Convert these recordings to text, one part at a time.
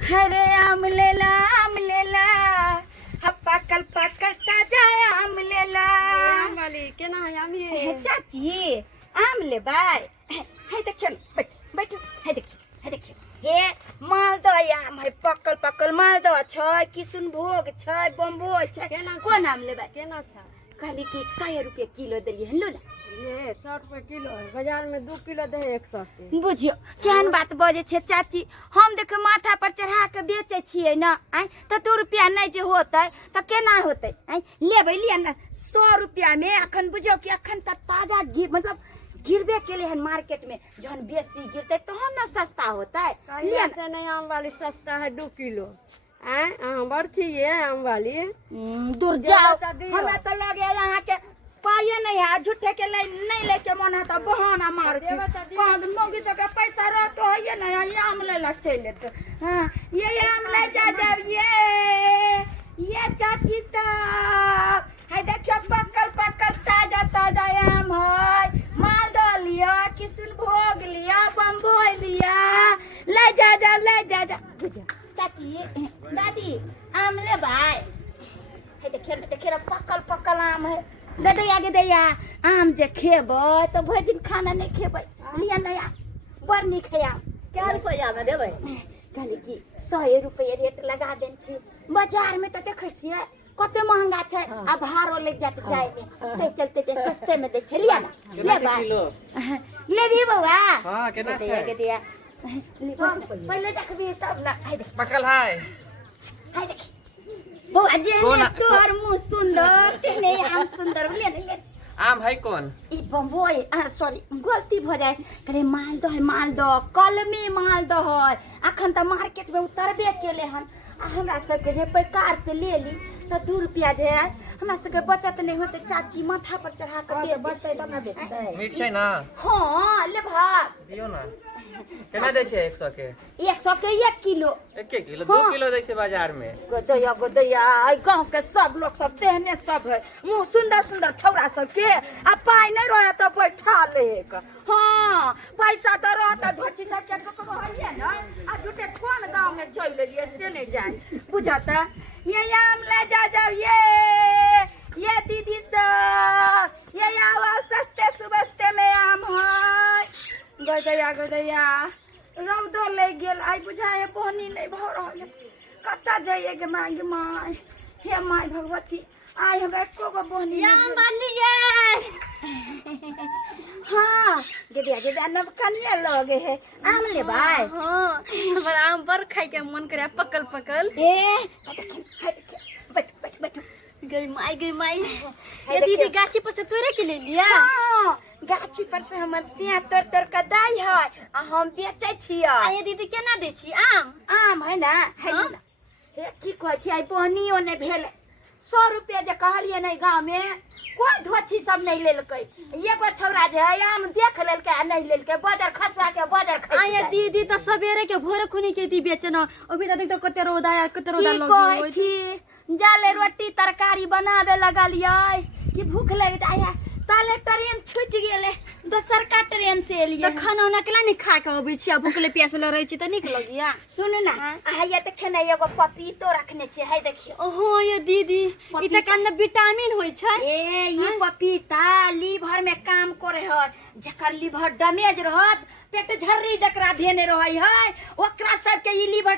हरे आम लेला पकल पकल ताजा आम लेला। आम वाली केना है आम ये? चाची आम ले बाय है देखियो बैठ बैठ है देखियो हे मालदह आम है पकल पकल मालदह छै किशनभोग छै बम्बई छै। कोन आम लेबै? केना था? कहली कि 100 रुपये किलो देलिए हन लो ना। ये 60 रुपए किलो है, बाजार में 2 किलो दे 100 के। बुझियो केहन बात बजे छे चाची। हम देख माथा पर चढ़ा के बेचे छिए ना आई तो 2 रुपया नहीं जे होते तो केना होते आई लेबै लिया ना 100 रुपया में। अखन बुझियो कि अखन त ताजा मतलब गिरबे केले हन मार्केट में। जहन बेसी गिरते तहन ना सस्ता होते। लिया से नहीं आम वाली सस्ता है 2 किलो। आम बढ़ती है आम वाली। दूर जाओ हमरा तो लगे यहाँ के पाए नहीं है झूठे के नहीं लेके मन है तो बहाना मार छी। कौन मोगी से के पैसा रह तो है ना ये आम ले ला चले तो हां ये आम ले जा जब ये चाची साहब है देखियो पकल पकल ताजा ताजा आम है। मालदह लिया किशनभोग लिया बम्बई लिया ले जा चाची दादी आम ले भाई है देखियो पकल पकल आम है। गे दैया आम जे खेबै तो भर दिन खाना नहीं खेबै लिया नया बड़ नीक है आम। क्या रुपया में देबै? कहली कि 100 रुपये रेट लगा देन छी। बाजार में तो देखे छियै कते महंगा छै आ भाड़ो ले जात जाय में ते चलते ते सस्ते में दे छै। लिया ना ले भाई ले भी बउआ। हां केना छै? गे दैया पहले देखबी तब ना है देख पकल है देख बउआ जे तोहर मुंह सुंदर तेने आम सुंदर ले आम है कौन? ई बम्बई सॉरी गलती भ जाए करे मालदह कलमी मालदह है। अखन त मार्केट में उतरबे केले हन आ हमरा सबके जे पैकार से ले ली तो 2 रुपया जे है हमरा सबके बचत नहीं होते। चाची माथा पर चढ़ा के दे बचतै तब ना बेचतै। मीठ छै ना? हां ले भात दियो ना। केना दै छै 100 के? 100 के 1 किलो 1 किलो 2 किलो दै छै बाजार में। गोदैया गांव के सब लोग सब तेहने सब है मुंह सुंदर सुंदर छौरा सब के आ पाई नहीं रहे तो बैठा ले। हां पैसा तो रहता धोची सब के कहलिए ना आ झूठे कोन गांव में चल लेलिए से नहीं जाए बुझाता। ये आम ले जाओ ये दीदी सब ये आवा सस्ते सुबस्ते में आम है। गोदैया रौदो ले गेल आई बुझाए पानी नहीं भ रहल कत्ता जाइए गे माय हे माय भगवती आई हमरा एको गो पानी आम वाली ये। हां गे नब कनिया लगे है आम ले भाई। हां हमरा आम पर खाई के मन करे पकल पकल। ए बैठ गई माई ये दीदी गाछी पर से तोरे के ले लिया? हां गाछी पर से हमर सिया तोड़ के दाई है आ हम बेचै छियै। आ ये दीदी केना दे छी आम है ना हे की कहै छी आई पानियो नहीं भेल 100 रुपया जे कहलिए नहीं गांव में कोई धोची सब नहीं लेलकै। एगो छौरा जे है आम देख लेलकै आ नहीं लेलकै बाजार खसरा के बाजार आ ये दीदी तो सवेरे के भोरे खुनी के दी बेचना अभी तक तो कते रोदा की कहै छी जाले रोटी तरकारी बनावे लगलियै कि भूख लग जाय ताले ट्रेन छूट गेले दोसर का ट्रेन से एलिए तो खाना उना केला नहीं खा के अबै छी भूख ले प्यासल रहै छी त निक लगिया। सुन ना आइए देखे ना एगो पपीतो रखने छे है देखियो। ओहो ये दीदी इ त कांद विटामिन होय छै। ए ये पपीता लीवर में काम करे है जकर लीवर डैमेज रहत पेट झर्री जकरा धेने रहै है ओकरा सब के ई लीवर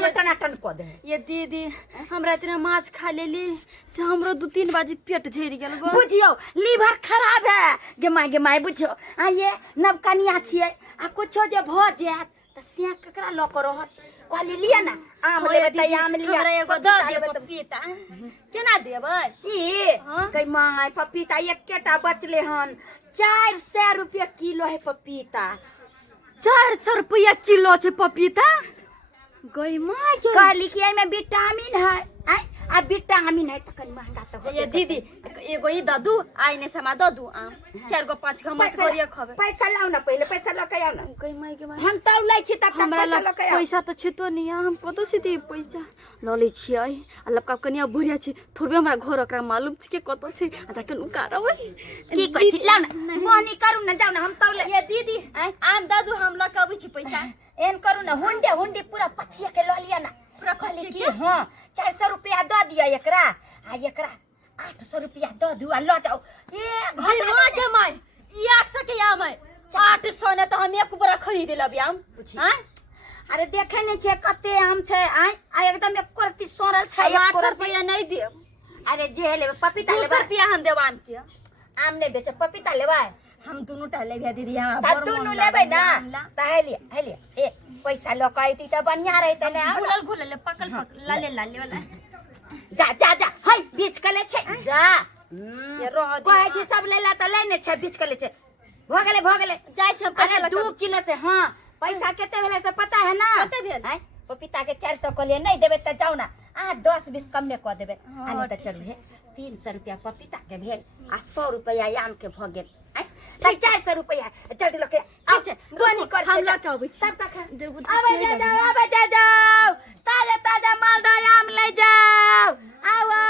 में टनाटन क दे। ये दीदी हमरा इतना माछ खा लेली से हमरो 2-3 बाजी पेट झरि गेल गो। बुझियो लीवर खराब है गे माय बुझियो आ ये नव कनिया छिए आ कुछो जे भ जात त सिया ककरा ल के रहत कहली लिया ना आम लेबे त आम लिया हमरा एगो द दे पपीता केना देबै? ई गे माय पपीता एकेटा बचले हन 400 रुपया किलो है पपीता। 400 रुपया किलो छै पपीता? गई माय कहली कि में विटामिन है आ विटामिन है तकन महंगा तो ये दीदी एगो ई ददू आइने समा ददू आम 4 गो 5 गो मत करिए खबे पैसा लाओ ना पहले पैसा लके आओ ना कई माई के माई हम तो लै छी तब तक हमरा पैसा लग लके आओ पैसा तो छितो नहीं हम कतो सिती पैसा ल लै छियै आ लबका कनिया बुढ़िया छी थोड़बे हमरा घर ओकरा मालूम छी के कतो छै आ जाके नु कारबै की कहै छी लाओ ना मोहनी करू ना जाओ ना हम तो ये दीदी आम ददू हम लकाबै छी पैसा एन करू ना हुंडे पूरा पथिया के ल लिया ना पूरा कहली कि हां 400 रुपया द दिया एकरा आ एकरा 800 रुपया द दू आ ल जाओ ए भाई मां के माई ई 800 के आम है 800 ने तो हम एक बोरा खरीद लेब आम हां अरे देखे नहीं छे कते आम छे आ एकदम एक करती सोरल छे 800 रुपया नहीं देब अरे जे लेबे पपीता 200 रुपया हम देब आम के आम नहीं बेचे पपीता लेबे हम दोनों टा लेबे दीदी हमरा दोनों लेबे ना त है लिया ए पैसा लकैती त बढ़िया रहते ने घुलल पकल लाले वाला जा जा जा हई बीच कले छे जा ये रह कहै छी सब लेला त लेने छे बीच कले छे भ गेले जाय छ पैसा अरे 2 किलो से हां पैसा केते भेले से पता है ना कते भेल हैं पपीता के 400 को लिए नहीं देबे त जाओ ना 10-20 कम में क देबे आने त चढ़ भेल 300 रुपया पपीता के भेल आ 100 रुपया आम के भ गेल त 400 रुपया जल्दी लके आ बनी कर हम लके आबै छी तब तक आबे जाओ ताजा मालदह आम ले जाओ आओ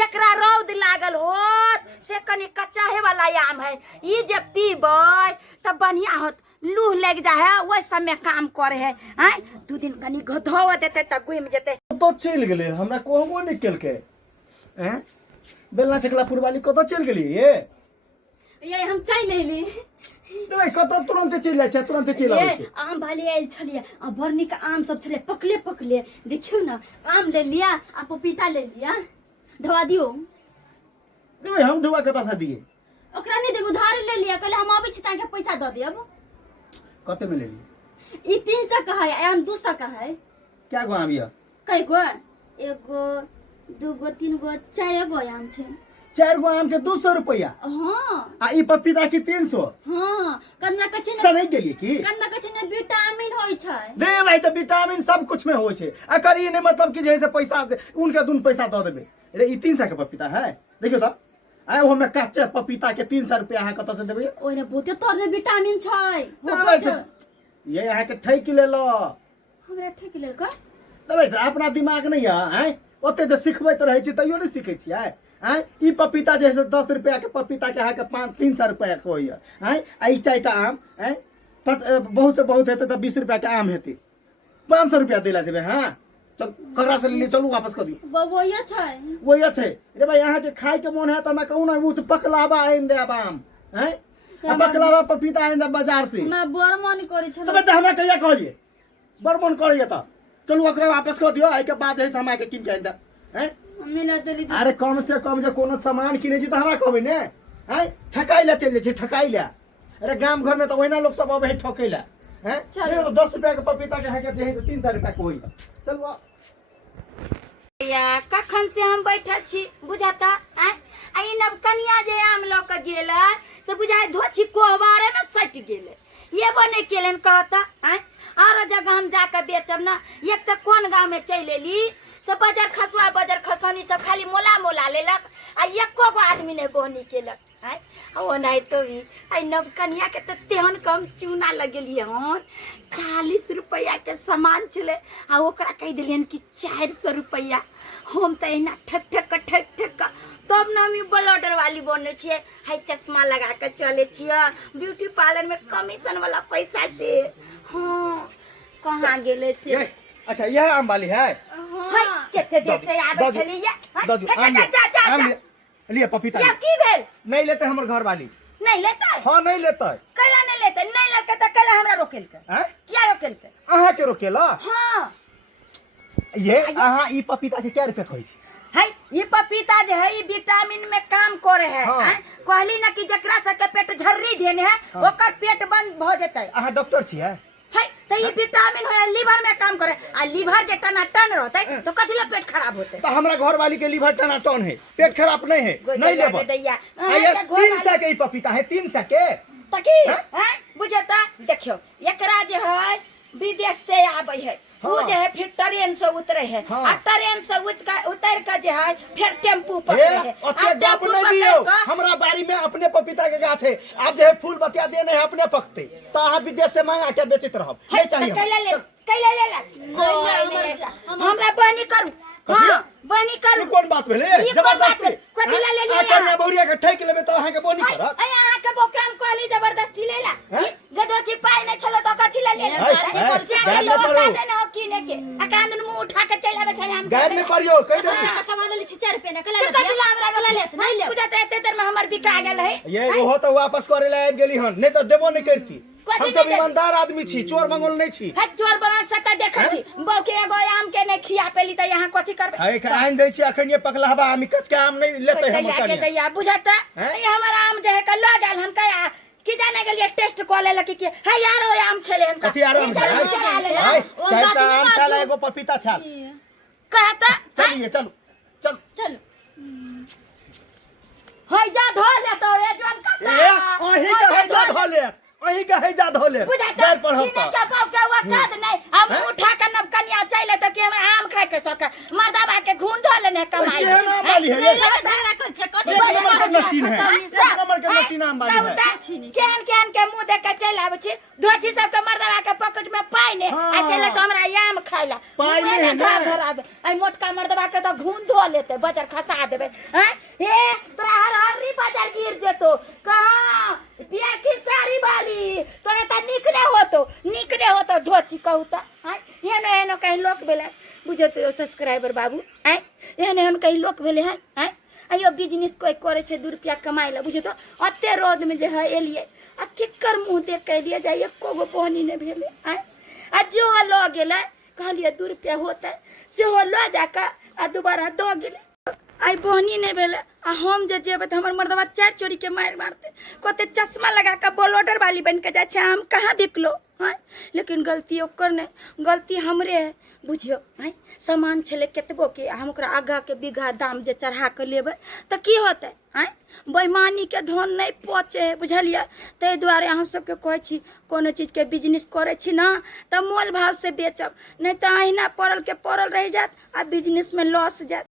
जकरा रौद लागल होत से कनी कच्चा है वाला आम है ई जे पीबै त बढ़िया होत लूह लग जा है ओइ समय काम करे है हैं 2 दिन कनी घधव देते त गुम जेते तो चल गेले हमरा कहबो नहीं केलके हैं बेलना चकला फुरवाली कत चल गेली ये हम चल लेली नहीं कत तुरंत चल जाय छै तुरंत चल आबै छै आम भाली आयल छलिए आ बरनी का आम सब छले पकले देखियो ना आम ले लिया आ पपीता ले लिया धवा दियो देबै हम धुआ के पैसा दिए ओकरा नहीं देब उधार ले लिया कहले हम आबै छी ताके पैसा द देब कते में ले ली ई 300 का है आम 200 का है क्या गो आम ये कई गो एगो 2 गो 3 गो 4 गो आम छै 4 गो आम के 200 रुपया हां आ ई पपीता के 300 हां कन्ना कछे सब नहीं गेली की कन्ना कछे ने विटामिन होय छै दे भाई तो विटामिन सब कुछ में होय छै आ करी नहीं मतलब कि जैसे पैसा उनके दुन पैसा द देबे रे ई 300 के पपीता है देखियो त आय ओ में कच्चे पपीता के 300 रुपया है कत से देबे ओने बहुते तोर में विटामिन छै ये यहाँ के ठैक ले लो हमरा ठेक लेल का तबे अपना दिमाग नहीं है ओते जे सिखबै त रहै छी तैयो नहीं सीखै छियै हैं ई पपीता जैसे 10 रुपया के पपीता के के 300 रुपया के होय हैं आ ई 4टा आम हैं बहुत से बहुत हेते त 20 रुपया के आम हेते 500 रुपया देला जेबे हां चल ककरा से ले चलू वापस कर दियो बबोया छै वही छै रे भाई यहाँ के खाए के मन है त मैं कहूं ना वो पकलावा आइन दे आम हैं पकलावा पपीता आइन दे बाजार से मैं बड़ मन करै छै तबे त हमरा कहिया कहलिए बड़ मन करैया त चलू ओकरा वापस कर दियो आई के बाद है समय के किन के आइन दे हैं मिला देली अरे कम से कम जे कोनो सामान किने छी त हमरा कहबै ने हैं ठकाई ला चल जे छी ठकाई ला अरे गांव घर में तो ओहिना लोग सब अबे ठकै ला हैं ये तो 10 रुपया के पपीता के है के जे 300 रुपया के होई चलू या कखन से हम बैठल छी बुझाता हैं आई नब कनिया जे आम ल के गेलै से बुझाय धोची कोहबारे में सट गेलै ये बने केलन कहता हैं और जगह हम जाके बेचब ना एक त कोन गांव में चल एली सब बाजार खसुआ बाजार खसौनी सब खाली मोला लेलक आ एको गो आदमी ने बोहनी केलक हैं ओ नहीं तो भी आई नब कनिया के त तेहन कम चूना लगेलिए हन 40 रुपया के सामान छले आ ओकरा कह दिलियन कि 400 रुपया हम त एना ठक तब ना हम ब्लडर वाली बने छिए हाय चश्मा लगा के चले छिए ब्यूटी पार्लर में कमीशन वाला पैसा दे हां कहां गेले से अच्छा यह आम वाली है हाय केते देर से आबे छलिए आम लिए पपीता या की भेल नहीं लेते हमर घर वाली नहीं लेता हां नहीं लेते कैला नहीं लेते नहीं लेके त कैला हमरा रोकेल के हैं क्या रोकेल के अहाँ के रोकेला हां ये अहाँ ई पपीता के क्या रुपया कहै छी है ये पपीता जे है ये विटामिन में काम करे है हाँ। कहली ना कि जकरा से के पेट झर्री देने है हाँ। ओकर पेट बंद भ जेतै अहाँ डॉक्टर छियै है तो ये विटामिन है लीवर में काम करे आ लीवर जे टनाटन रहते तो कथि ला पेट खराब होते तो हमरा घर वाली के लीवर टनाटन है पेट खराब नहीं है नहीं लेबो दैया ये 300 के ई पपीता है 300 के तकी हैं बुझता देखियो एकरा जे है विदेश से आवे है वो हाँ। जो है फिर ट्रेन से उतरे है हाँ। आ ट्रेन से उतर के जो है फिर टेम्पू पकड़े है ओते गप नहीं दियो हमरा बाड़ी में अपने पपीता के गाछ है आप जो है फूल बतिया देने है अपने पकते तो अहाँ विदेश से मंगा के बेचत रहब नहीं चाहिए कैले ले हमरा बहनी करू हाँ बहनी करू कौन बात भेले ई कोन बात जबरदस्ती भेल? कथी ला ले लिया? आकर बहुरिया के ठेक लेबे तो अहाँ के बोनी करत अहाँ के बोके हम कहली जबरदस्ती लेला हैं? गदोची पाई नहीं छलो तो कथी ला लेला हैं? हैं? से गाड़ के में पड़ो। लोग देना हो कीने के आ कांदन मुंह उठा के चल आवे छै हम गाड़ में पड़ियो कह दो सामान ली 4 रुपए ना कला कथी ला हमरा कला लेत नहीं ले पूजा ते एते देर में हमर बिका गेल है ये ओहो तो वापस करे ला आबि गेली हन नहीं तो देबो नहीं करती कथी हम नहीं सब दे- ईमानदार आदमी छी चोर मंगोल नहीं छी है चोर बना सका देखै छी बौके एगो आम के नहीं खिया पेली त यहाँ कथी करबे हाय के आइन दै छी अखन ये पकला हवा हम कचका आम नहीं लेते हम के कनिया दैया बुझाता हैं? ये हमर आम जे है कल गेल हम का की जाने गेलिए टेस्ट कऽ लेलक कि है यारो आम छले हम कथी आरो आम चल है? चला ले हाय ओ चार दादी ने आम बाजू। छाला एगो पपीता छाल कहता चलिए चलो चल चलो होय जा धो ले तो रे जोन का ए अही के है जा धोले अही के है जा धोले बुझाता देर पर किने होता के पाव के वकाद नहीं हम हैं? उठा के नब कन्या चले त कि हमरा आम खाए के सके मर्दाबा के घून धो लेने कमाई ये ना माली है ये झगड़ा कर छे कथी एक बात नंबर कर के नटीन है एक नंबर के नटीन आम वाली है केहन केहन के मुंह देख के चल आवे छी धोची सब के मर्दाबा के पॉकेट में पाई ने आ चले तो हमरा आम खाइला पाई नहीं है ना। धराबे आई मोटका मर्दाबा के तो घून धो लेते बजर खसा देबे हैं हे तोरा हर बाजार गिर जेतो कहां पिया की सारी वाली तोरा त निकले होतो धोची कहूता हैं एनो एनो कहीं लोक बेला बुझतो सब्सक्राइबर बाबू हैं एहन एहन कहीं लोक भेले हैं आइयो बिजनेस कोई करे छे 2 रुपया कमाई ला बुझतो अत्ते रोद में जे है एलिए आ केकर मुंह देख के लिए जाइए कोगो पोहनी ने भेले हैं आ जो लो गेले कहलिए 2 रुपया होता से हो लो जाका आ दोबारा दो गेले आई बहनी नहीं भेले आ हम जे जेबे त हमर मर्दवा 4 चोरी के मार मारते कोते चश्मा लगा के बॉलोडर वाली बन के जाय छे हम कहाँ बिकलो हैं लेकिन गलती ओकर नहीं गलती हमरे है बुझियो हैं सामान छले केतबो के हम ओकरा आगा के बीघा दाम जे चढ़ा के लेबे त की होते हैं बेईमानी के धन नहीं पचे बुझलिए ताहि दुआरे हम सबके कहै छी कोनो चीज के बिजनेस करे छी ना त मोल भाव से बेचब नहीं त अहिना पड़ल के पड़ल रह जात आ बिजनेस में लॉस जात।